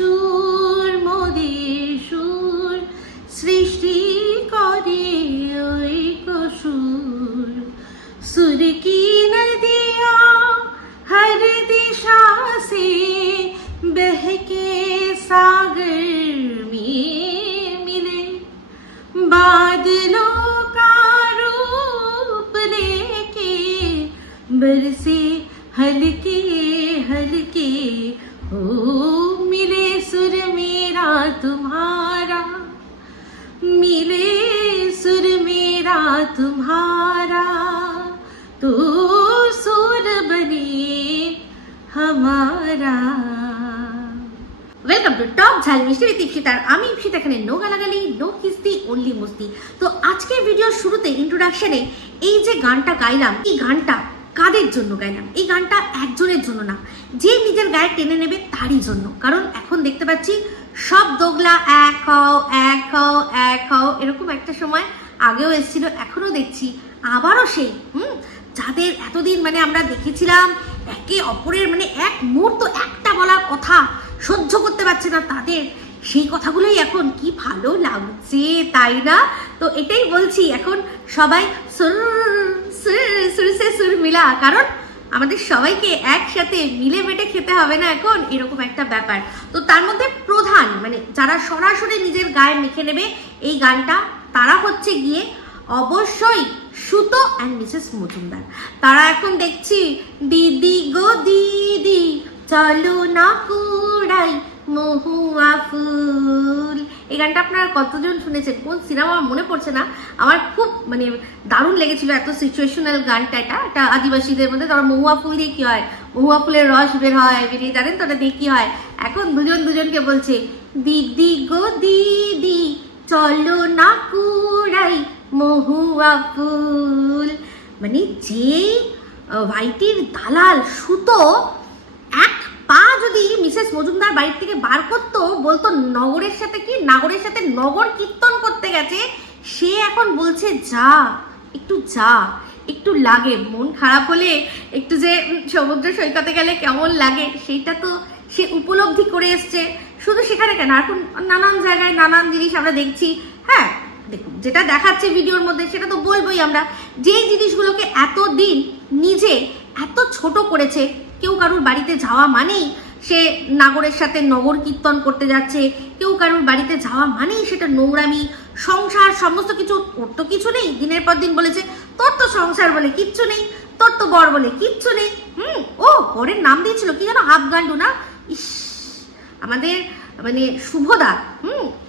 সুর মোদের সুর সৃষ্টি করে ওই কসুর सुर की नदियाँ हर दिशा से बहके सागर में मिले बादलों का रूप लेके बरसे हल्के हल्के हो मिले सुर मेरा तुम्हारा मिले सुर मेरा तुम्हारा तो सुर बने हमारा। वेलकम टू टॉप झाल मिष्टी विद इप्सितार। আমি ইপসিতা, এখানে নো গালাগালি, নো কিস্তি, অনলি মস্তি। তো আজকের ভিডিওর শুরুতে ইন্ট্রোডাকশনে এই যে গানটা গাইলাম, এই গানটা কাদের জন্য গাইলাম? এই গানটা একজনের জন্য না, যে নিজের গায়ে টেনে নেবে তারই জন্য। কারণ এখন দেখতে পাচ্ছি সব দোগলা এক হও এক হও এক হও, এরকম একটা সময় আগেও এসেছিল, এখনো দেখছি আবারও সেই যাদের এতদিন মানে আমরা দেখেছিলাম একে অপরের মানে এক মুহূর্ত একটা বলা কথা সহ্য করতে পারছে না, তাদের সেই কথাগুলোই এখন কি ভালো লাগছে, তাই না? তো এটাই বলছি, এখন সবাই সুর সে সুর মিলা, কারণ আমাদের সবাইকে একসাথে মিলে মেটে খেতে হবে না এখন, এরকম একটা ব্যাপার। তো তার মধ্যে প্রধান মানে যারা সরাসরি নিজের গায়ে মেখে নেবে এই গানটা, তারা হচ্ছে গিয়ে অবশ্যই সুতো অ্যান্ড মিসেস মজুমদার। তারা এখন দেখছি দিদি গো দিদি চলো না কুড়াই মহুয়া ফুল। এই গানটা আপনারা কতজন শুনেছেন? কোন সিনেমা মনে পড়ছে না, আমার খুব মানে দারুণ লেগেছিল, এত সিচুয়েশনাল গানটা। এটা আদিবাসীদের মধ্যে তারা মহুয়া ফুল দিয়ে কি হয়, মহুয়া ফুলের রস বের হয়, বেরিয়ে জানেন তো ওটা দিয়ে কি হয়। এখন দুজনকে বলছে দিদি গো দিদি চলো না কুড়াই মহুয়া ফুল। মানে যে ভাইটির দালাল সুতো এক পা যদি মিসেস মজুমদার বাড়ির থেকে বার করতো, বলতো নগরের সাথে কি নাগরের সাথে নগর কীর্তন করতে গেছে, সে এখন বলছে যা একটু লাগে, মন খারাপ হলে একটু যে সমুদ্র সৈকতে গেলে কেমন লাগে সেইটা তো সে উপলব্ধি করে এসছে। শুধু সেখানে কেন, এখন নানান জায়গায় নানান জিনিস আমরা দেখছি। হ্যাঁ দেখুন, যেটা দেখাচ্ছে ভিডিওর মধ্যে সেটা তো বলবোই আমরা, যে জিনিসগুলোকে এতদিন নিজে এত ছোট করেছে। কেউ কারুর বাড়িতে যাওয়া মানেই সে নাগরের সাথে নগর কীর্তন করতে যাচ্ছে, কেউ কারুর বাড়িতে যাওয়া মানেই সেটা নোংরামি, সংসার সমস্ত কিছু। ওর তো কিছু নেই, দিনের পর দিন বলেছে তোর তো সংসার বলে কিচ্ছু নেই, তোর তো বর বলে কিচ্ছু নেই। ও বরের নাম দিয়েছিল কি যেন, হাফগান্ডু না? ইস, আমাদের মানে শুভদা,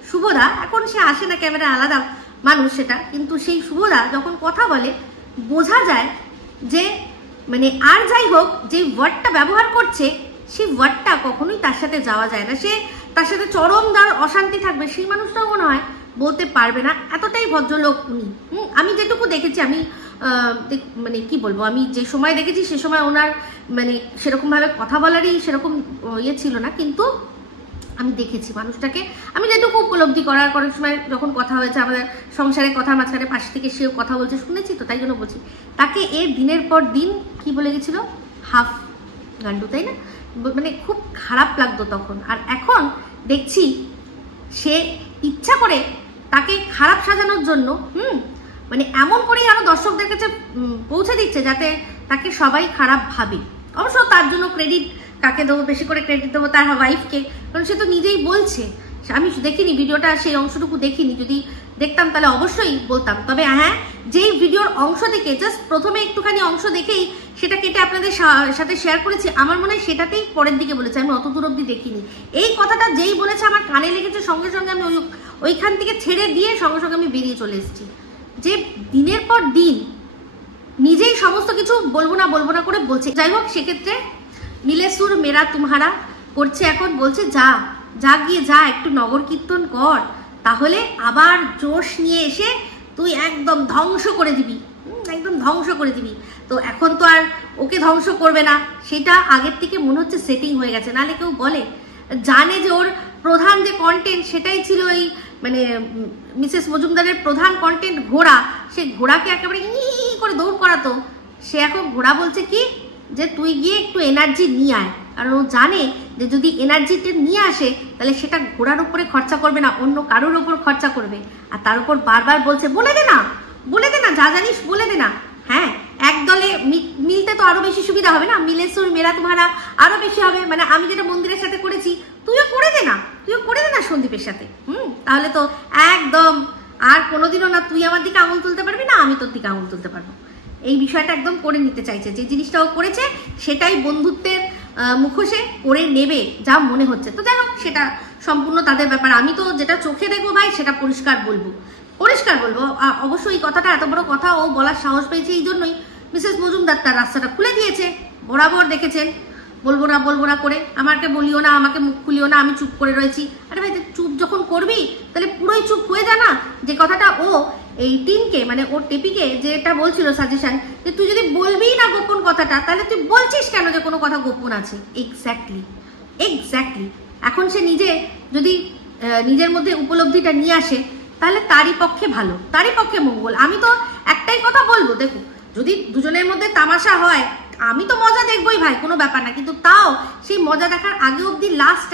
শুভদা এখন সে আসে না, ক্যামেরা আলাদা মানুষ সেটা, কিন্তু সেই শুভদা যখন কথা বলে বোঝা যায় যে মানে আর যাই হোক যে ওয়ার্ডটা ব্যবহার করছে সেই ওয়ার্ডটা কখনোই তার সাথে যাওয়া যায় না, সে তার সাথে চরমদার অশান্তি থাকবে সেই মানুষটাও মনে হয় বলতে পারবে না, এতটাই ভদ্রলোক উনি। আমি যেটুকু দেখেছি, আমি মানে কি বলবো, আমি যে সময় দেখেছি সে সময় ওনার মানে সেরকম ভাবে কথা বলারই সেরকম ইয়ে ছিল না, কিন্তু আমি দেখেছি মানুষটাকে, আমি যেটুকু উপলব্ধি করার অনেক সময় যখন কথা হয়েছে আমাদের সংসারের কথা মাঝখানে পাশে থেকে সেও কথা বলছে শুনেছি, তো তাই জন্য বলছি তাকে এর দিনের পর দিন কি বলে গেছিল, হাফ গান্ডু, তাই না? মানে খুব খারাপ লাগতো তখন। আর এখন দেখছি সে ইচ্ছা করে তাকে খারাপ সাজানোর জন্য মানে এমন করেই আরো দর্শকদের কাছে পৌঁছে দিচ্ছে যাতে তাকে সবাই খারাপ ভাবে। অবশ্য তার জন্য ক্রেডিট কাকে দেবো, বেশি করে ক্রেডিট দেবো তার ওয়াইফকে, কারণ সে তো নিজেই বলছে। আমি দেখিনি ভিডিওটা, সেই অংশটুকু দেখিনি, যদি দেখতাম তাহলে অবশ্যই বলতাম। তবে হ্যাঁ, যেই ভিডিওর অংশ দেখে জাস্ট প্রথমে একটুখানি অংশ দেখেই সেটা কেটে আপনাদের সাথে শেয়ার করেছি, আমার মনে হয় সেটাতেই পরের দিকে বলেছে, আমি অত দূর অব্দি দেখিনি। এই কথাটা যেই বলেছে আমার কানে লেগেছে, সঙ্গে সঙ্গে আমি ওইখান থেকে ছেড়ে দিয়ে সঙ্গে সঙ্গে আমি বেরিয়ে চলে এসেছি। যে দিনের পর দিন নিজেই সমস্ত কিছু বলবো না করে বলছে। যাই হোক, সেক্ষেত্রে মিলে সুর মেরা তুমহারা করছে, এখন বলছে যা গিয়ে যা একটু নগর কীর্তন কর, তাহলে আবার জোশ নিয়ে এসে তুই একদম ধ্বংস করে দিবি, একদম ধ্বংস করে দিবি। তো এখন তো আর ওকে ধ্বংস করবে না, সেটা আগের থেকে মনে হচ্ছে সেটিং হয়ে গেছে। নাহলে কেউ বলে, জানে যে ওর প্রধান যে কন্টেন্ট সেটাই ছিল এই মানে মিসেস মজুমদারের প্রধান কন্টেন্ট ঘোড়া, সে ঘোড়াকে একেবারে করে দৌড় করাতো। সে এখন ঘোড়া বলছে কি যে তুই গিয়ে একটু এনার্জি নিয়ে আয়, কারণ ও জানে যে যদি এনার্জিটা নিয়ে আসে তাহলে সেটা ঘোড়ার উপরে খরচা করবে না, অন্য কারোর ওপর খরচা করবে। আর তার উপর বারবার বলছে বলে দে না, যা জানিস বলে দে না। হ্যাঁ, এক দলে মিলতে তো আরো বেশি সুবিধা হবে না, মিলে সুর মেরা তোমারা আরো বেশি হবে। মানে আমি যেটা মন্দিরের সাথে করেছি, তুইও করে দে না সন্দীপের সাথে। তাহলে তো একদম আর কোনোদিনও না তুই আমার দিকে আঙুল তুলতে পারবি না, আমি তোর দিকে আঙুল তুলতে পারবো। এই বিষয়টা একদম করে নিতে চাইছে। যে জিনিসটা ও করেছে সেটাই বন্ধুত্বের মুখোশে করে নেবে যা মনে হচ্ছে। তো যাই হোক, সেটা সম্পূর্ণ তাদের ব্যাপার। আমি তো যেটা চোখে দেখবো ভাই সেটা পরিষ্কার বলবো। অবশ্যই এই কথাটা, এত বড় কথা ও বলার সাহস পেয়েছে এই জন্যই মিসেস মজুমদার তার রাস্তাটা খুলে দিয়েছে। বরাবর দেখেছেন বলবো না করে আমাকে বলিও না, আমাকে মুখ খুলিও না, আমি চুপ করে রয়েছি। আরে ভাই, চুপ যখন করবি তাহলে পুরোই চুপ হয়ে যা না। যে কথাটা ও এই টিনকে, মানে ওর টেপিকে যেটা বলছিল সাজেশন, যে তুই যদি বলবি না গোপন কথাটা, তাহলে তুই বলছিস কেন যে কোনো কথা গোপন আছে। এক্স্যাক্টলি এখন সে নিজে যদি নিজের মধ্যে উপলব্ধিটা নিয়ে আসে তাহলে তারই পক্ষে ভালো, তারই পক্ষে মঙ্গল। আমি তো একটাই কথা বলবো, দেখো যদি দুজনের মধ্যে তামাশা হয় আমি তো মজা দেখবোই ভাই, কোনো ব্যাপার না। কিন্তু তাও সেই মজা দেখার আগে অব্দি লাস্ট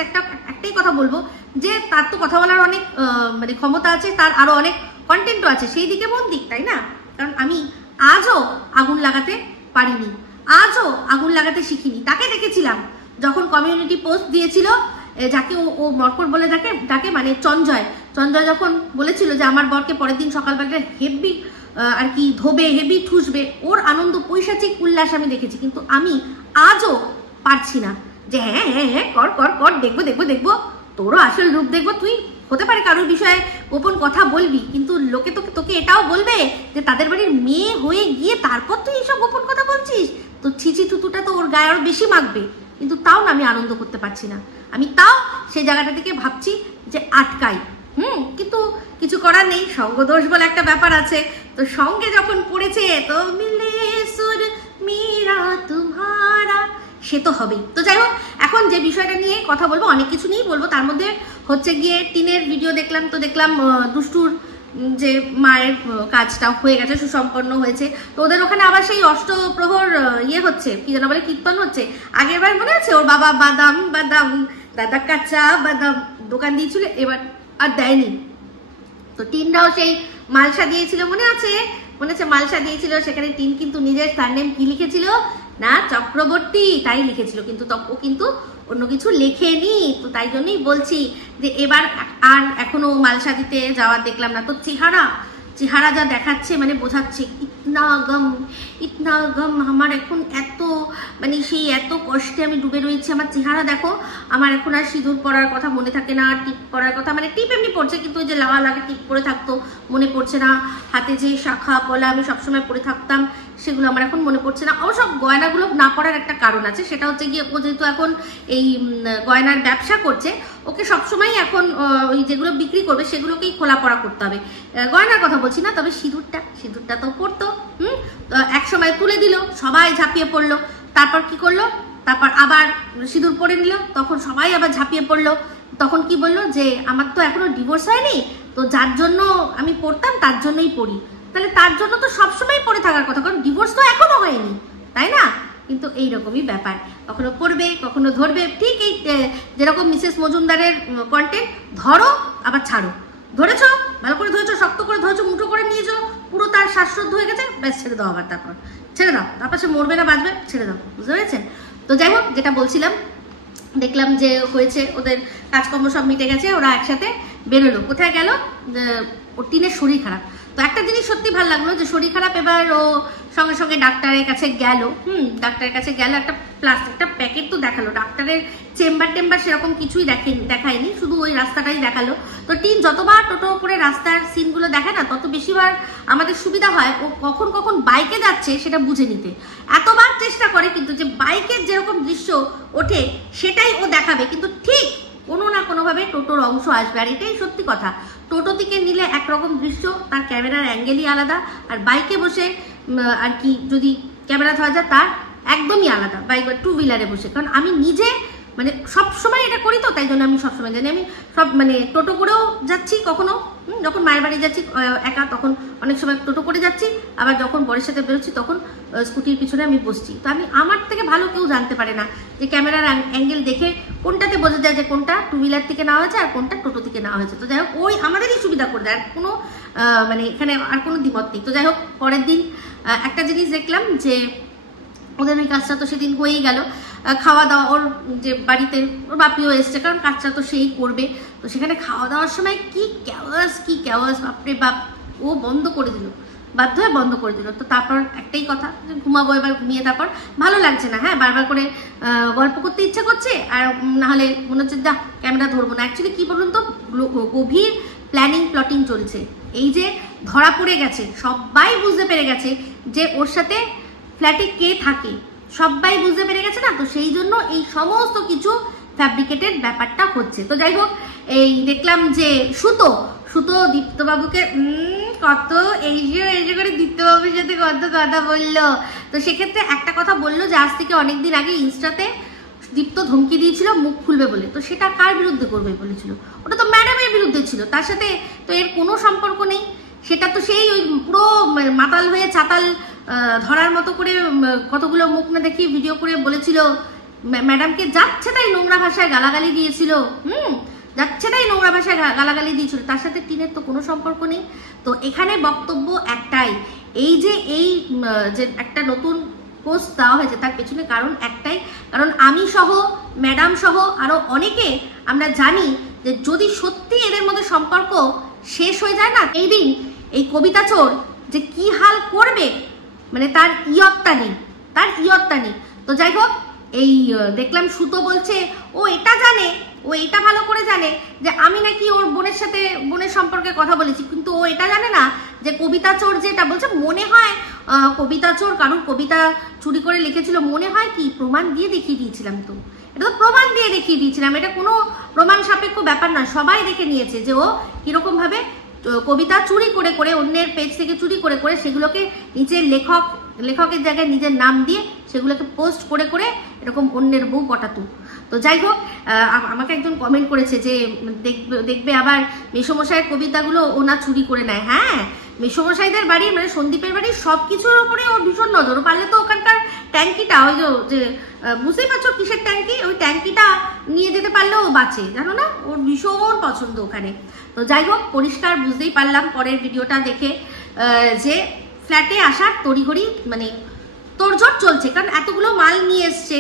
একটাই কথা বলবো, যে তার তো কথা বলার অনেক মানে ক্ষমতা আছে, তার আরো অনেক কন্টেন্টও আছে, সেই দিকে মন দিক, তাই না? কারণ আমি আজও আগুন লাগাতে পারিনি, আজও আগুন লাগাতে শিখিনি। তাকে দেখেছিলাম যখন কমিউনিটি পোস্ট দিয়েছিল, যাকে ও মরকট বলে ডাকে, মানে চঞ্জয় যখন বলেছিল যে আমার বরকে পরের দিন সকালবেলা হেভি আর কি ধোবে, হেভি ঠুসবে, ওর আনন্দ পৈশাচিক উল্লাস আমি দেখেছি। কিন্তু আমি আজও পারছি না যে হ্যাঁ কর দেখবো তোরও আসল রূপ দেখবো। তুই হতে পারে কারোর বিষয়ে গোপন কথা বলবি, কিন্তু লোকে তোকে এটাও বলবে যে তাদের বাড়ির মেয়ে হয়ে গিয়ে তারপর তুই এইসব গোপন কথা বলছিস। তো ছিচি থুতুটা তো ওর গায়ে আরো বেশি মাখবে। কিন্তু তাও না আমি আনন্দ করতে পারছি না, আমি তাও সেই জায়গাটা থেকে ভাবছি যে আটকাই। কিন্তু কিছু করার নেই, সঙ্গদোষ বলে একটা ব্যাপার আছে। তো সঙ্গে যখন পড়েছে তো মিলে সুর মেরা তোমারা, সে তো হবেই। তো যাই হোক, এখন যে বিষয়টা নিয়ে কথা বলবো, অনেক কিছু নিয়েই বলবো। তার মধ্যে হচ্ছে গিয়ে টিনের ভিডিও দেখলাম, তো দেখলাম দুষ্টুর যে মায়ের কাজটা হয়ে গেছে, সুসম্পন্ন হয়েছে। তো ওদের ওখানে আবার সেই অষ্টপ্রহর হচ্ছে, কি যেন বলে, কীর্তন হচ্ছে। আগের বার মনে আছে ওর বাবা বাদাম দাদা কাঁচা বাদাম দোকান দিয়েছিল, এবার আর দেয়নি। তো টিনরাও সেই মালসা দিয়েছিল, মনে আছে মালসা দিয়েছিল। সেখানে টিন কিন্তু নিজের সারনেম কি লিখেছিল না, চক্রবর্তী, তাই লিখেছিল। কিন্তু ও কিন্তু অন্য কিছু লেখেনি। তো তাই জন্যই বলছি যে এবার আর এখনো মালসা দিতে যাওয়ার দেখলাম না। তো চেহারা যা দেখাচ্ছে, মানে বোঝাচ্ছে ইতনা গম আমার এখন এত, মানে সেই এত কষ্টে আমি ডুবে রয়েছি। আমার চেহারা দেখো, আমার এখন আর সিঁদুর পরার কথা মনে থাকে না, টিপ পরার কথা, মানে টিপ এমনি পড়ছে কিন্তু ওই যে লাগে টিপ পরে থাকতো মনে পড়ছে না। হাতে যে শাখা পলা আমি সবসময় পরে থাকতাম, সেগুলো আমার এখন মনে পড়ছে না। অবশ্য গয়নাগুলো না পড়ার একটা কারণ আছে, সেটা হচ্ছে গিয়ে ও যেহেতু এখন এই গয়নার ব্যবসা করছে, ওকে সবসময় এখন ওই যেগুলো বিক্রি করবে সেগুলোকেই খোলা পড়া করতে হবে। গয়নার কথা বলছি না, তবে সিঁদুরটা তো পড়তো। এক সময় তুলে দিল, সবাই ঝাঁপিয়ে পড়লো। তারপর কি করলো, তারপর আবার সিঁদুর পরে নিল, তখন সবাই আবার ঝাঁপিয়ে পড়লো। তখন কি বললো যে আমার তো এখনো ডিভোর্স হয়নি, তো যার জন্য আমি পড়তাম তার জন্যই পড়ি। তাহলে তার জন্য তো সবসময় পড়ে থাকার কথা, কারণ ডিভোর্স তো এখনো হয়নি, তাই না? কিন্তু এইরকমই ব্যাপার, কখনো পড়বে কখনো ধরবে। ঠিক এই যেরকম মিসেস মজুমদারের কন্টেন্ট, ধরো আবার ছাড়ো, ধরেছো ভালো করে ধরেছো, শক্ত করে ধরেছো, মুঠো করে নিয়েছো, পুরো তার শ্বাসরোধ হয়ে গেছে, ব্যাস ছেড়ে দাও। আবার তারপর ছেড়ে দাও, তারপর সে মরবে না বাঁচবে, ছেড়ে দাও। বুঝতে পেরেছেন? তো যাই হোক, যেটা বলছিলাম, দেখলাম যে হয়েছে, ওদের কাজকর্ম সব মিটে গেছে, ওরা একসাথে বেরোলো। কোথায় গেল? ওর টিনের শরীর খারাপ। তো একটা জিনিস সত্যি ভালো লাগলো যে শরীর খারাপ, এবার ও সঙ্গে সঙ্গে ডাক্তারের কাছে গেল। ডাক্তারের কাছে গেল, একটা একটা প্যাকেট তো দেখালো। ডাক্তারের চেম্বার সেরকম কিছুই দেখায়নি, শুধু ওই রাস্তাটাই দেখালো। তো টিন যতবার টোটো করে রাস্তার সিনগুলো দেখে না, তত বেশিবার আমাদের সুবিধা হয় ও কখন বাইকে যাচ্ছে সেটা বুঝে নিতে। এতবার চেষ্টা করে কিন্তু যে বাইকের যেরকম দৃশ্য ওঠে সেটাই ও দেখাবে, কিন্তু ঠিক কোনো না কোনোভাবে টোটোর অংশ আসবে। আর এটাই সত্যি কথা, টোটো থেকে নিলে একরকম দৃশ্য, তার ক্যামেরার অ্যাঙ্গেলই আলাদা, আর বাইকে বসে আর কি যদি ক্যামেরা ধরা যায় তার একদমই আলাদা, বাইক বা টু হুইলারে বসে। কারণ আমি নিজে মানে সবসময় এটা করি তো, তাই জন্য আমি সবসময় জানি। আমি সব মানে টোটো করেও যাচ্ছি কখনো, যখন মায়ের বাড়ি যাচ্ছি একা তখন অনেক সময় টোটো করে যাচ্ছি, আবার যখন বরের সাথে বেরোচ্ছি তখন স্কুটির পিছনে আমি বসছি। তো আমি আমার থেকে ভালো কেউ জানতে পারে না যে ক্যামেরার অ্যাঙ্গেল দেখে কোনটাতে বোঝা যায় যে কোনটা টু হুইলার থেকে নেওয়া হয়েছে আর কোনটা টোটো থেকে নেওয়া হয়েছে। তো যাই হোক ওই আমাদেরই সুবিধা করে দেয়, আর কোনো মানে এখানে আর কোনো দ্বিমত নেই। তো যাই হোক পরের দিন একটা জিনিস দেখলাম যে ওদের ওই কাজটা তো সেদিন হয়েই গেল, খাওয়া দাওয়া ওর যে বাড়িতে ওর বাপিও এসছে, কারণ কাজটা তো সেই করবে। তো সেখানে খাওয়া দাওয়ার সময় কি ক্যাওয়াস বাপরে বাপ, ও বন্ধ করে দিল, বাধ্য হয়ে বন্ধ করে দিল। তো তারপর একটাই কথা যে ঘুমাবো, এবার ঘুমিয়ে তারপর ভালো লাগছে না, হ্যাঁ বারবার করে গল্প করতে ইচ্ছা করছে, আর নাহলে মনে হচ্ছে যা ক্যামেরা ধরবো না। অ্যাকচুয়ালি কি বলুন তো, গভীর প্ল্যাটিং চলছে। এই যে ধরা পড়ে গেছে, সবাই বুঝতে পেরে গেছে যে ওর সাথে ফ্ল্যাটে কে থাকে, সবাই বুঝতে পেরে গেছে না। তো সেই জন্য এই সমস্ত কিছু ফ্যাব্রিকেটেড ব্যাপারটা হচ্ছে। তো যাই হোক এই দেখলাম যে সুতো দীপ্তবাবুকে কত এই যে করে দীপ্তবাবুর সাথে কত কথা বললো। তো সেক্ষেত্রে একটা কথা বললো যে আজ থেকে অনেকদিন আগে ইনস্টাতে দীপ্ত ধমকি দিয়েছিল মুখ খুলবে বলে। তো সেটা কার বিরুদ্ধে করবে বলেছিল? ওটা তো ম্যাডামের বিরুদ্ধে ছিল, তার সাথে তো এর কোনো সম্পর্ক নেই। সেটা তো সেই ওই পুরো মাতাল হয়ে চাতাল ধরার মতো করে কতগুলো মুখ না দেখিয়ে ভিডিও করে বলেছিল, ম্যাডামকে যাচ্ছে তাই নোংরা ভাষায় গালাগালি দিয়েছিল, যাচ্ছে তাই নোংরা ভাষায় গালাগালি দিয়েছিল। তার সাথে টিনের তো কোনো সম্পর্ক নেই। তো এখানে বক্তব্য একটাই, এই যে একটা নতুন পোস্ট দেওয়া হয়েছে তার পেছনে কারণ একটাই, কারণ আমি সহ ম্যাডাম সহ আরো অনেকে আমরা জানি যে যদি সত্যি এদের মধ্যে সম্পর্ক শেষ হয়ে যায় না, এই দিন এই কবিতা চোর যে কি হাল করবে মানে তার ইয়ত্তা নেই। তো যাই হোক এই দেখলাম সুতো বলছে ও এটা জানে, ও এটা ভালো করে জানে যে আমি নাকি ওর বোনের সম্পর্কে কথা বলেছি, কিন্তু ও এটা জানে না যে কবিতা চোর যেটা বলছে, মনে হয় কবিতা চোর কারণ কবিতা চুরি করে লিখেছিল, মনে হয় কি প্রমাণ দিয়ে দেখিয়ে দিয়েছিলাম। তো এটা তো প্রমাণ দিয়ে দেখিয়ে দিয়েছিলাম, এটা কোনো প্রমাণ সাপেক্ষ ব্যাপার নয়, সবাই দেখে নিয়েছে যে ও কিরকম ভাবে কবিতা চুরি করে করে অন্যের পেজ থেকে চুরি করে করে সেগুলোকে নিজের লেখকের জায়গায় নিজের নাম দিয়ে সেগুলোকে পোস্ট করে করে এরকম অন্যের বউ পটাতো। তো যাই হোক আমাকে একজন কমেন্ট করেছে যে দেখবে আবার মেসোমশাইয়ের কবিতাগুলো ওনা চুরি করে নেয়। হ্যাঁ, মেসোমশাইদের বাড়ি মানে সন্দীপের বাড়ির সব কিছুর উপরে ওর ভীষণ নজর। পারলে তো ওখানকার ট্যাঙ্কিটা ওই যে বুঝতেই পারছো কিসের ট্যাঙ্কি, ওই ট্যাঙ্কিটা নিয়ে যেতে পারলেও বাঁচে, জানো না, ওর ভীষণ পছন্দ ওখানে। তো যাই হোক পরিষ্কার বুঝতেই পারলাম পরের ভিডিওটা দেখে যে ফ্ল্যাটে আসার তড়িঘড়ি মানে তোড়জোড় চলছে, কারণ এতগুলো মাল নিয়ে এসছে,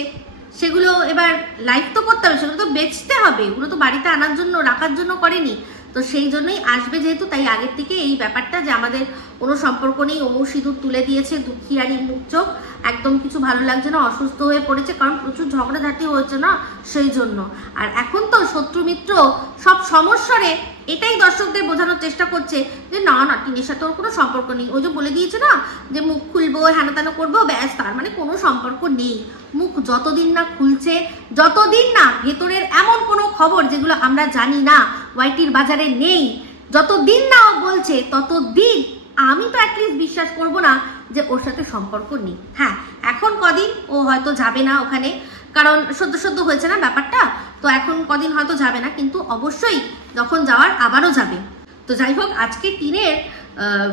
সেগুলো এবার লাইভ তো করতে হবে, সেগুলো তো বেচতে হবে, ওগুলো তো বাড়িতে আনার জন্য রাখার জন্য করেনি। তো সেই জন্যই আসবে যেহেতু, তাই আগের থেকে এই ব্যাপারটা যে আমাদের কোনো সম্পর্ক নেই, ও সিঁদুর তুলে দিয়েছে, দুঃখিয়ারি মুখ চোখ, একদম কিছু ভালো লাগছে না, অসুস্থ হয়ে পড়েছে, কারণ প্রচুর ঝগড়াঝাটি হয়েছে না সেই জন্য। আর এখন তো শত্রু মিত্র সব সমস্যারে এটাই দর্শকদের বোঝানোর চেষ্টা করছে যে না টিনের সাথে ওর কোনো সম্পর্ক নেই, ওই যে বলে দিয়েছে না যে মুখ খুলবো হেন তেন করবো, ব্যাস, তার মানে কোনো সম্পর্ক নেই। মুখ যতদিন না খুলছে, যতদিন না ভেতরের এমন কোনো খবর যেগুলো আমরা জানি না ওয়াইটির বাজারে নেই, যতদিন না ও বলছে ততদিন আমি তো অ্যাটলিস্ট বিশ্বাস করব না যে ওর সাথে সম্পর্ক নেই। হ্যাঁ, এখন কদিন ও হয়তো যাবে না ওখানে, কারণ সদ্য হয়েছে না ব্যাপারটা, তো এখন কদিন হয়তো যাবে না, কিন্তু অবশ্যই যখন যাওয়ার আবারও যাবে। তো যাই হোক আজকে টিনের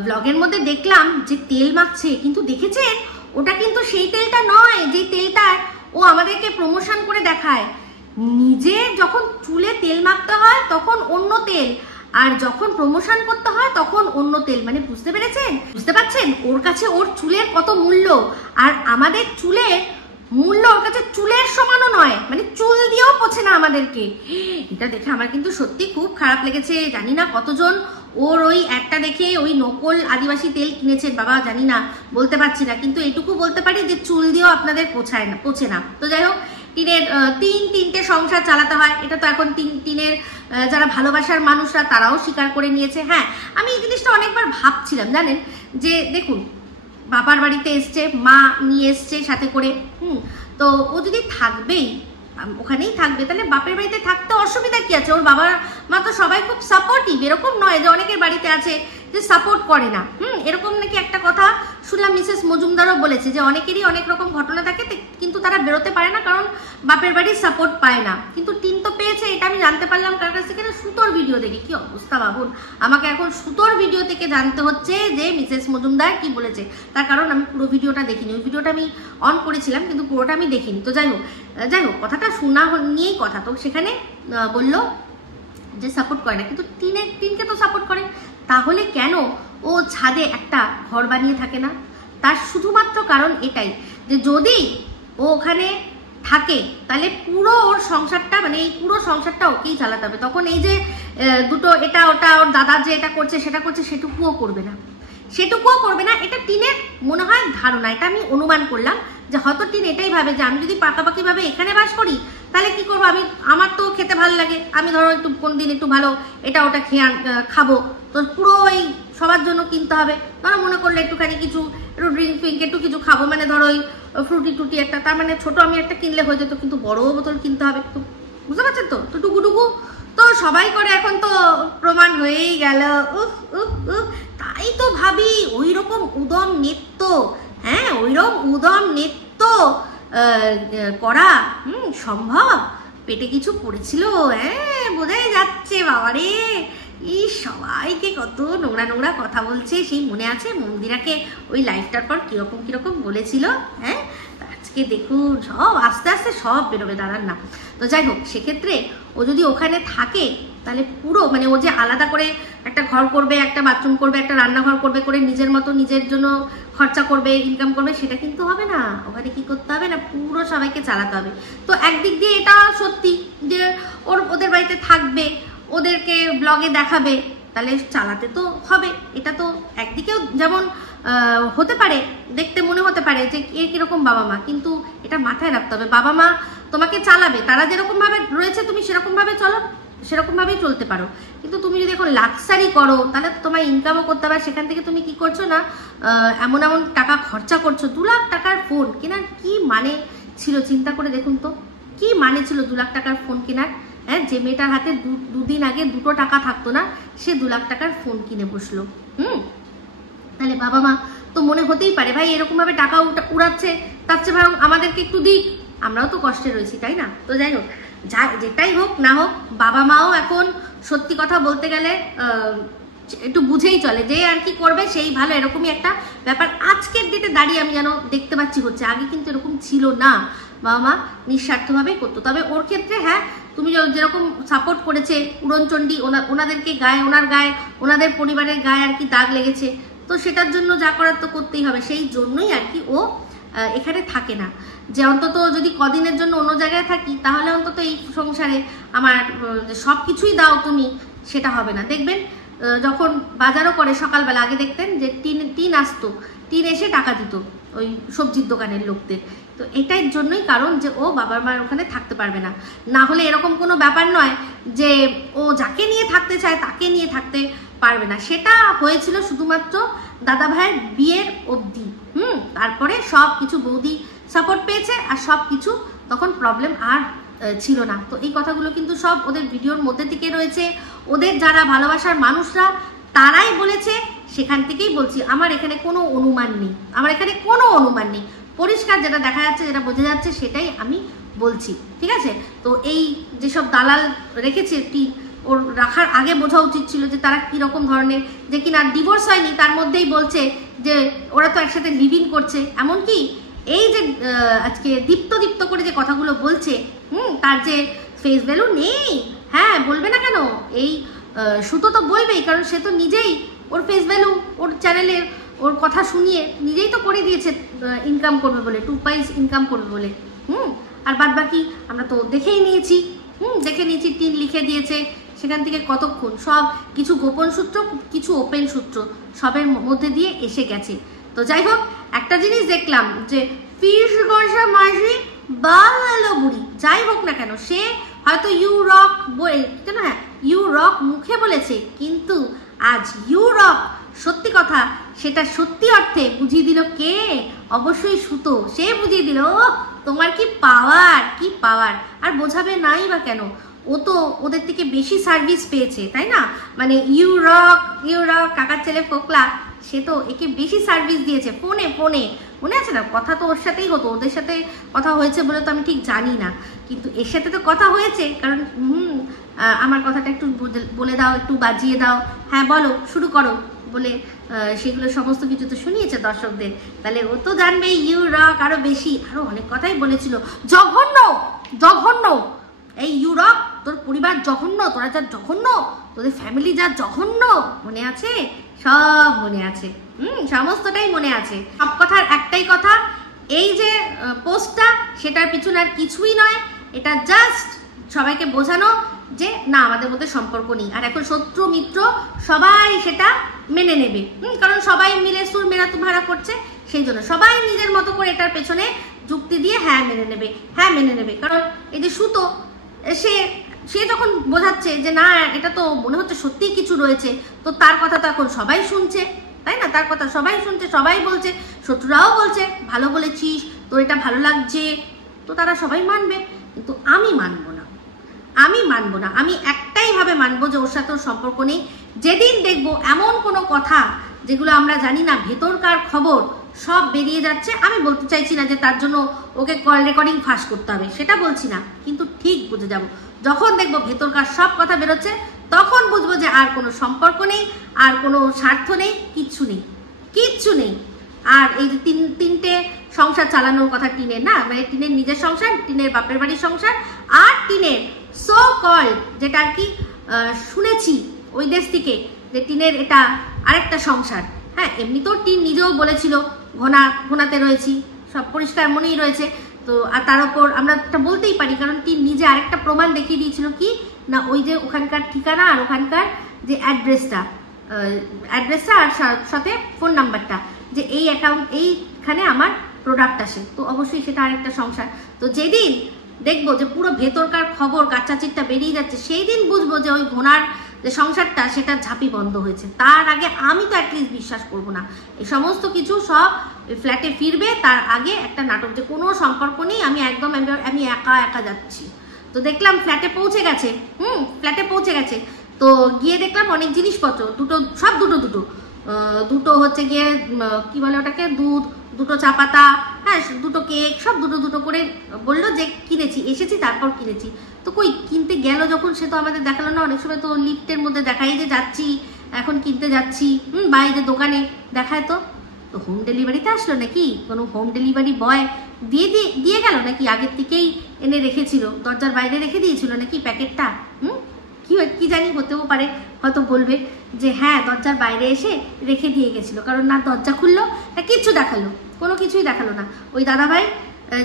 ব্লগের মধ্যে দেখলাম যে তেল মাখছে, কিন্তু দেখেছেন ওটা কিন্তু সেই তেলটা নয় যে তেলটা ও আমাদেরকে প্রমোশন করে দেখায়। নিজে যখন চুলে তেল মাখতে হয় তখন অন্য তেল, আর যখন প্রমোশন করতে হয় তখন অন্য তেল, মানে বুঝতে পারছেন ওর কাছে ওর চুলের কত মূল্য, আর আমাদের চুলের মূল্য ওর কাছে চুলের সমানও নয়, মানে চুল দিয়েও পোছে না আমাদেরকে। এটা দেখে আমার কিন্তু সত্যি খুব খারাপ লেগেছে। জানি না কতজন ওর ওই একটা দেখে ওই নকল আদিবাসী তেল কিনেছেন, বাবা জানি না, বলতে পারছি না, কিন্তু এটুকু বলতে পারি যে চুল দিয়েও আপনাদের পোছে না। তো যাই হোক টিনের তিনটে সংসার চালাতে হয়, এটা তো এখন টিনের যারা ভালোবাসার মানুষরা তারাও স্বীকার করে নিয়েছে। হ্যাঁ, আমি এই জিনিসটা অনেকবার ভাবছিলাম জানেন, যে দেখুন বাবার বাড়িতে এসছে, মা নিয়ে এসছে সাথে করে, তো ও যদি থাকবেই ওখানেই থাকবে, তাহলে বাপের বাড়িতে থাকতে অসুবিধা কি আছে? ওর বাবা মা তো সবাই খুব সাপোর্টিভ, এরকম নয় যে অনেকের বাড়িতে আছে যে সাপোর্ট করে না। এরকম নাকি একটা কথা শুনলাম মিসেস মজুমদারও বলেছে যে অনেকেরই অনেক রকম ঘটনা থাকে, কিন্তু তারা বেরোতে পারে না কারণ বাপের বাড়ির সাপোর্ট পায় না। কিন্তু টিন তো পেয়েছে, এটা আমি জানতে পারলাম কার কাছ থেকে, সুতোর ভিডিও দেখে। কি অবস্থা ভাবুন, আমাকে এখন সুতোর ভিডিও থেকে জানতে হচ্ছে যে মিসেস মজুমদার কি বলেছে। তার কারণ আমি পুরো ভিডিওটা দেখিনি, ওই ভিডিওটা আমি অন করেছিলাম কিন্তু পুরোটা আমি দেখিনি। তো যাই হোক কথাটা শোনা নিয়েই কথা। তো সেখানে বললো যে সাপোর্ট করে না, কিন্তু টিনকে তো সাপোর্ট করে। তাহলে কেন ও ছাদে একটা ঘর বানিয়ে থাকে না? তার শুধুমাত্র কারণ এটাই যে যদি ও ওখানে থাকে তাহলে পুরো ওর সংসারটা, মানে এই পুরো সংসারটা ওকেই চালাতে হবে। তখন এই যে দুটো এটা ওটা ওর দাদা যে এটা করছে সেটা করছে সেটুকুও করবে না, এটা টিনের মনে হয় ধারণা। এটা আমি অনুমান করলাম যে হয়তো টিন এটাই ভাবে যে আমি যদি পাকাপাকি ভাবে এখানে বাস করি তাহলে কি করবো, আমার তো খেতে ভালো লাগে, আমি ধরো একটু কোনদিন একটু ভালো এটা ওটা খাবো, তো পুরো ওই সবার জন্য কিনতে হবে। ধরো মনে করলে একটুখানি কিছু একটু ড্রিঙ্ক ফিঙ্ক একটু কিছু খাবো, মানে ধরো ওই ফ্রুটি টুটি একটা, তার মানে ছোট আমি একটা কিনলে হয়ে যেত, কিন্তু বড় বোতল কিনতে হবে। তো বুঝতে পারছেন তো, টুকুটুকু তো সবাই করে, এখন তো প্রমাণ হয়েই গেল। তাই তো ভাবি ওই রকম উদম নৃত্য, হ্যাঁ ওইরকম উদম নৃত্য করা সম্ভব? পেটে কিছু পড়েছিল, হ্যাঁ বোঝাই যাচ্ছে। বাবারে সবাইকে কত নোংরা নোংরা কথা বলছে। সেই মনে আছে মন্দিরাকে ওই লাইফটার পর কিরকম বলেছিল, হ্যাঁ আজকে দেখুন সব আস্তে আস্তে সব বেরোবে, দাঁড়ান না। তো যাই হোক, সেক্ষেত্রে ও যদি ওখানে থাকে তাহলে পুরো মানে ও যে আলাদা করে একটা ঘর করবে, একটা বাথরুম করবে, একটা রান্নাঘর করবে, করে নিজের মতো নিজের জন্য খরচা করবে, ইনকাম করবে, সেটা কিন্তু হবে না। ওখানে কি করতে হবে না, পুরো সবাইকে চালাতে হবে। তো একদিক দিয়ে এটা সত্যি যে ওদের বাড়িতে থাকবে, ওদেরকে ব্লগে দেখাবে, তাহলে চালাতে তো হবে। এটা তো একদিকেও যেমন হতে পারে, দেখতে মনে হতে পারে যে কিরকম বাবা মা, কিন্তু এটা মাথায় রাখতে হবে বাবা মা তোমাকে চালাবে, তারা যেরকম ভাবে রয়েছে তুমি সেরকম ভাবে চলো, সেরকম ভাবেই চলতে পারো। কিন্তু তুমি যদি এখন লাক্সারি করো তাহলে তোমার ইনকামও করতে হবে, সেখান থেকে তুমি কি করছো না এমন টাকা খরচা করছো। 2 লাখ টাকার ফোন কেনার কি মানে ছিল চিন্তা করে দেখুন তো, কি মানে ছিল 2 লাখ টাকার ফোন কেনার? হ্যাঁ, যে মেয়েটার হাতে দুদিন আগে 2টো টাকা থাকতো না, সে 2 লাখ টাকার ফোন কিনে বসলো। তাহলে বাবা মা তো মনে হতেই পারে ভাই এরকম ভাবে টাকা উড়াচ্ছে, তার চেয়ে ভাই আমাদেরকে একটু দিক, আমরাও তো কষ্টে রয়েছি, তাই না? তো যাই হোক, যেটাই হোক না হোক, বাবা মাও এখন সত্যি কথা বলতে গেলে একটু বুঝেই চলে, যে আর কি করবে সেই ভালো, এরকমই একটা ব্যাপার আজকের ডেটে দাঁড়িয়ে আমি যেন দেখতে পাচ্ছি হচ্ছে। আগে কিন্তু এরকম ছিল না, বাবা মা নিঃস্বার্থভাবেই করতো। তবে ওর ক্ষেত্রে হ্যাঁ, তুমি যেরকম সাপোর্ট করেছে উড়নচণ্ডী, ওনাদেরকে গায়ে, ওনার গায়ে, ওনাদের পরিবারের গায়ে আর কি দাগ লেগেছে, তো সেটার জন্য যা করার তো করতেই হবে। সেই জন্যই আর কি ও এখানে থাকে না, যে অন্তত যদি কদিনের জন্য অন্য জায়গায় থাকি তাহলে অন্তত এই সংসারে আমার সব কিছুই দাও তুমি, সেটা হবে না। দেখবেন যখন বাজারও করে সকালবেলা, আগে দেখতেন যে টিন আসতো, টিন এসে টাকা দিত ওই সবজির দোকানের লোকদের। তো এটার জন্যই কারণ যে ও বাবার মার ওখানে থাকতে পারবে না। না হলে এরকম কোনো ব্যাপার নয় যে ও যাকে নিয়ে থাকতে চায় তাকে নিয়ে থাকতে পারবে না। সেটা হয়েছিল শুধুমাত্র দাদা ভাইয়ের বিয়ের অবধি। তারপরে সব কিছু বৌদি সাপোর্ট পেয়েছে আর সব কিছু তখন প্রবলেম আর ছিল না। তো এই কথাগুলো কিন্তু সব ওদের ভিডিওর মধ্যে থেকে রয়েছে, ওদের যারা ভালোবাসার মানুষরা তারাই বলেছে, সেখান থেকেই বলছি। আমার এখানে কোনো অনুমান নেই, পরিষ্কার যেটা দেখা যাচ্ছে, যেটা বোঝা যাচ্ছে সেটাই আমি বলছি, ঠিক আছে? তো এই যেসব দালাল রেখেছে ওর রাখার আগে বোঝা উচিত ছিল যে তারা কিরকম ধরনের, যে কিনা ডিভোর্স হয়নি তার মধ্যেই বলছে যে ওরা তো একসাথে লিভিং করছে। এমনকি এই যে আজকে দীপ্ত করে যে কথাগুলো বলছে, তার যে ফেস ভ্যালু নেই, হ্যাঁ বলবে না কেন, এই সুতো তো বলবেই, কারণ সে তো নিজেই ওর ফেস ভ্যালু ওর চ্যানেলে ওর কথা শুনিয়ে নিজেই তো করে দিয়েছে ইনকাম করবে বলে, 2 পয়সা ইনকাম করবে বলে। আর বাদ বাকি আমরা তো দেখে নিয়েছি, টিন লিখে দিয়েছে, সেখান থেকে কতক্ষণ সব কিছু গোপন সূত্র, কিছু ওপেন সূত্র সবের মধ্যে দিয়ে এসে গেছে। তো যাই হোক, একটা জিনিস দেখলাম যে ফিস গসা মাসি ভালো বুড়ি, যাই হোক না কেন, সে হয়তো ইউ রক হ্যাঁ ইউ রক মুখে বলেছে, কিন্তু আজ ইউ রক সত্যি কথা, সেটা সত্যি অর্থে বুঝিয়ে দিল কে? অবশ্যই সুতো। সে বুঝিয়ে দিল তোমার কি পাওয়ার, আর বোঝাবে নাই বা কেন, ও তো ওদের থেকে বেশি সার্ভিস পেয়েছে, তাই না? মানে ইউ রক কাকার ছেলে ফোকলা, সে তো একে বেশি সার্ভিস দিয়েছে ফোনে ফোনে, মনে আছে না? কথা তো ওর সাথেই হতো, ওদের সাথে কথা হয়েছে বলে তো আমি ঠিক জানি না, কিন্তু এর সাথে তো কথা হয়েছে। কারণ আমার কথাটা একটু বলে দাও, একটু বাজিয়ে দাও, হ্যাঁ বলো, শুরু করো বলে সেগুলো সমস্ত কিছু তো শুনিয়েছে দর্শকদের। তাহলে ও তো জানবে ইউ রক আরো বেশি, আরো অনেক কথাই বলেছিল। জঘন্য জঘন্য, এই ইউ রক, তোর পরিবার জঘন্য, তোরা যা জঘন্য, তোদের ফ্যামিলি যা জঘন্য, মনে আছে? সব মনে আছে, সমস্তটাই মনে আছে। সব কথার একটাই কথা, এই যে পোস্টটা সেটার পিছনে আর কিছুই নয়, এটা জাস্ট সবাইকে বোঝানো যে না আমাদের মধ্যে সম্পর্ক নেই। আর এখন শত্রু মিত্র সবাই সেটা মেনে নেবে, কারণ সবাই মিলে সুর মেরা তুমারা করছে, সেই জন্য সবাই নিজের মতো করে এটার পেছনে যুক্তি দিয়ে হ্যাঁ মেনে নেবে, হ্যাঁ মেনে নেবে। কারণ এই যে সুতো, সে যখন বোঝাচ্ছে যে না এটা তো মনে হচ্ছে সত্যিই কিছু রয়েছে, তো তার কথা তো এখন সবাই শুনছে, তাই না? তার কথা সবাই শুনছে, সবাই বলছে, শত্রুরাও বলছে ভালো বলেছিস, তোর এটা ভালো লাগছে, তো তারা সবাই মানবে। কিন্তু আমি মানবো না, আমি মানবো না। আমি একটাই ভাবে মানবো যে ওর সাথে ওর সম্পর্ক নেই। যেদিন দেখবো এমন কোনো কথা যেগুলো আমরা জানি না, ভেতরকার খবর সব বেরিয়ে যাচ্ছে, আমি বলতে চাইছি না যে তার জন্য ওকে কল রেকর্ডিং ফাঁস করতে হবে, সেটা বলছি না, কিন্তু ঠিক বুঝে যাব। যখন দেখবো ভেতরকার সব কথা বেরোচ্ছে, তখন বুঝবো যে আর কোনো সম্পর্ক নেই, আর কোনো স্বার্থ নেই, কিচ্ছু নেই, কিচ্ছু নেই। আর এই যে তিনটে সংসার চালানোর কথা টিনের, না মানে টিনের নিজের সংসার, টিনের বাপের বাড়ির সংসার, আর টিনের সো কল যেটা আর কি শুনেছি ওই দেশ থেকে, যে টিনের এটা আরেকটা সংসার। হ্যাঁ, এমনি তো টিন নিজেও বলেছিল ঘোনাতে রয়েছি, সব পরিষ্কার মনেই রয়েছে। তো আর তার উপর আমরা এটা বলতেই পারি, কারণ টিন নিজে আরেকটা প্রমাণ দেখিয়ে দিয়েছিল কি না, ওই যে ওখানকার ঠিকানা আর ওখানকার যে অ্যাড্রেসটা আর সাথে ফোন নাম্বারটা, যে এই অ্যাকাউন্ট এইখানে আমার প্রোডাক্ট আসে, তো অবশ্যই সেটা আরেকটা সংসার। তো যেদিন দেখবো যে পুরো ভেতরকার খবর কাঁচা চিটটা বেরিয়ে যাচ্ছে, সেই দিন বুঝবো যে ওই ঘোনার যে সংসারটা সেটা ঝাঁপি বন্ধ হয়েছে। তার আগে আমি তো অ্যাটলিস্ট বিশ্বাস করবো না এই সমস্ত কিছু সব ফ্ল্যাটে ফিরবে। তার আগে একটা নাটক, যে কোনো সম্পর্ক নেই, আমি একদম আমি একা একা যাচ্ছি। তো দেখলাম ফ্ল্যাটে পৌঁছে গেছে, ফ্ল্যাটে পৌঁছে গেছে, তো গিয়ে দেখলাম অনেক জিনিসপত্র, সব দুটো হচ্ছে গিয়ে কি বলে ওটাকে, দুটো চা পাতা, হ্যাঁ দুটো কেক, সব দুটো করে বললো যে কিনেছি, এসেছি তারপর কিনেছি। তো কই কিনতে গেল যখন, সে তো আমাদের দেখালো না। অনেক সময় তো লিফটের মধ্যে দেখাই যে যাচ্ছি, এখন কিনতে যাচ্ছি, বাইরে দোকানে দেখায়। তো হোম ডেলিভারিতে আসলো নাকি, কোনো হোম ডেলিভারি বয় দিয়ে গেল নাকি, আগের থেকেই এনে রেখেছিল, দরজার বাইরে রেখে দিয়েছিল নাকি প্যাকেটটা? কি জানি, হতেও পারে, হয়তো বলবে যে হ্যাঁ দরজার বাইরে এসে রেখে দিয়ে গেছিল, কারণ না দরজা খুললো না কিচ্ছু দেখালো, কোনো কিছুই দেখালো না। ওই দাদাভাই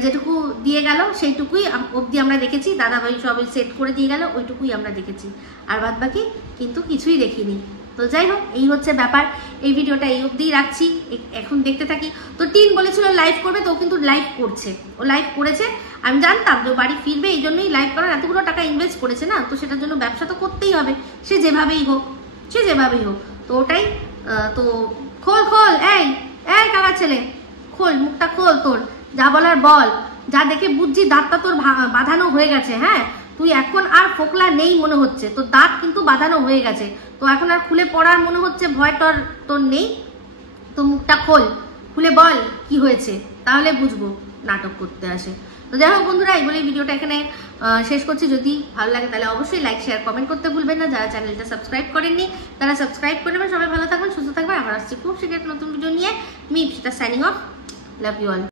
যেটুকু দিয়ে গেল সেইটুকুই অবধি আমরা দেখেছি, দাদাভাই সবাই সেট করে দিয়ে গেল, ওইটুকুই আমরা দেখেছি, আর বাদ বাকি কিন্তু কিছুই দেখিনি। তো যাই হোক, এই হচ্ছে ব্যাপার। এই ভিডিওটা এই অবধিই রাখছি, এখন দেখতে থাকি। তো টিন বলেছিল লাইভ করবে, তো ও কিন্তু লাইভ করছে, ও লাইভ করেছে। আমি জানতাম যে বাড়ি ফিরবে, এই জন্যই লাইভ করার, এতগুলো টাকা ইনভেস্ট করেছে না, তো সেটার জন্য ব্যবসা তো করতেই হবে, সে যেভাবেই হোক। তো ওটাই। তো খোল এই কাকা ছেলে, খোল মুখটা, খোল, তোর যা বলার বল, যা দেখে বুঝছি দাঁতটা তোর বাঁধানো হয়ে গেছে। হ্যাঁ, তুই এখন আর ফোকলা নেই মনে হচ্ছে, তোর দাঁত কিন্তু বাঁধানো হয়ে গেছে, তো এখন আর খুলে পড়ার মনে হচ্ছে ভয় তোর নেই। তো মুখটা খুলে বল কি হয়েছে, তাহলে বুঝবো নাটক করতে আসে। তো যাই হোক বন্ধুরা, এই বলে ভিডিওটা এখানে শেষ করছি। যদি ভালো লাগে তাহলে অবশ্যই লাইক শেয়ার কমেন্ট করতে ভুলবেন না। যারা চ্যানেলটা সাবস্ক্রাইব করেননি তারা সাবস্ক্রাইব করে নেবেন। সবাই ভালো থাকবেন, সুস্থ থাকবেন। আবার আসছি খুব শীঘ্র নতুন ভিডিও নিয়ে। Me Ipsita signing off. Love you all.